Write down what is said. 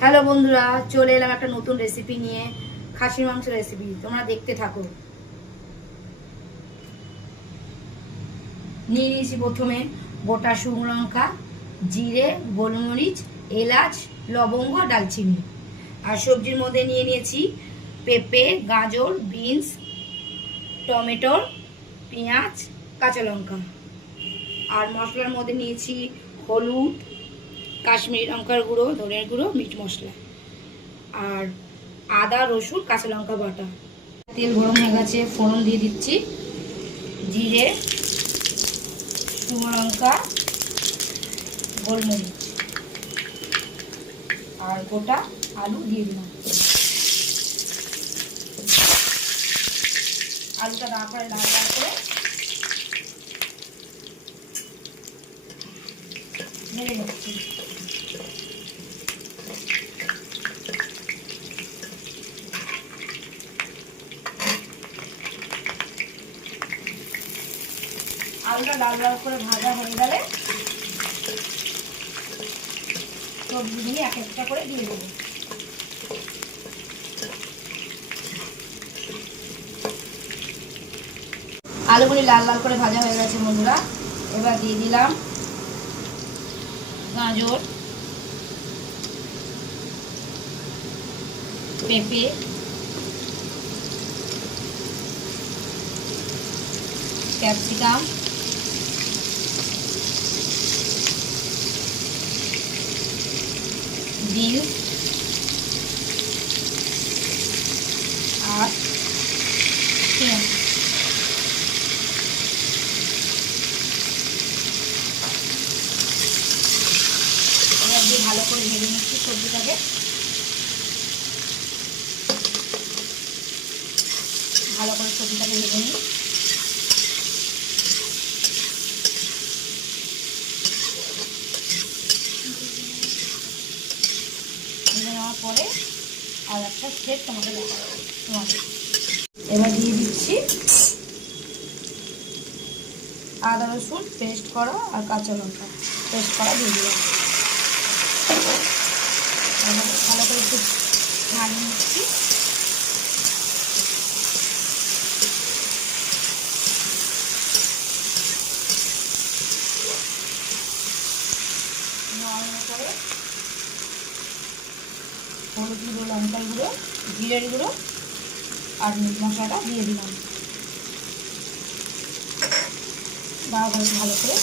Hello বন্ধুরা, চলে এলাম একটা নতুন রেসিপি নিয়ে। খাসির মাংস রেসিপি, তোমরা দেখতে থাকো। নিয়ে নিয়েছি প্রথমে গোটা শুকনো লঙ্কা, জিরে, গোলমরিচ, এলাচ, লবঙ্গ, ডালচিনি। আর সবজির মধ্যে নিয়ে নিয়েছি পেঁপে, গাজর, বিনস, টমেটোর, পেঁয়াজ, কাঁচা লঙ্কা। আর মশলার মধ্যে নিয়েছি হলুদ, কাশ্মীরি লঙ্কার গুঁড়ো, ধনের গুঁড়ো, মিট মশলা, আর আদা, রসুন, কাঁচা লঙ্কা বাটা। তেল গরম হয়ে গেছে, ফোড়ন দিয়ে দিচ্ছি জিরে, শুকনো লঙ্কা, গোলমরিচ আর গোটা আলু দিয়ে দিলাম। আলুটা তারপরে লাল লাল করে নেড়ে নিচ্ছি। আলুটা লাল লাল করে ভাজা হয়ে গেলে সবজিগুলি এক একটা করে দিয়ে দেবো। আলুগুলি লাল লাল করে ভাজা হয়ে গেছে বন্ধুরা। এবার দিয়ে দিলাম গাজর, পেঁপে, ক্যাপসিকাম, বিনস আর পেঁয়াজ। এবার দিয়ে ভালো করে ভেজে নিচ্ছি সবজিটাকে। ভালো করে সবজিটাকে ভেজে নিই। ভেজে নেওয়ার পরে আর একটা স্টেপ তোমাকে দেখাবো। এবার দিয়ে দিচ্ছি আদা রসুন পেস্ট করা আর কাঁচা লঙ্কা পেস্ট করা দিয়ে দিলাম। ভালো করে একটু নাড়িয়ে নিচ্ছি। নাড়ানোর পরে হলুদ গুঁড়ো, লঙ্কার গুঁড়ো, জিরের গুঁড়ো আর মিট মশলাটা দিয়ে দিলাম। ভালো করে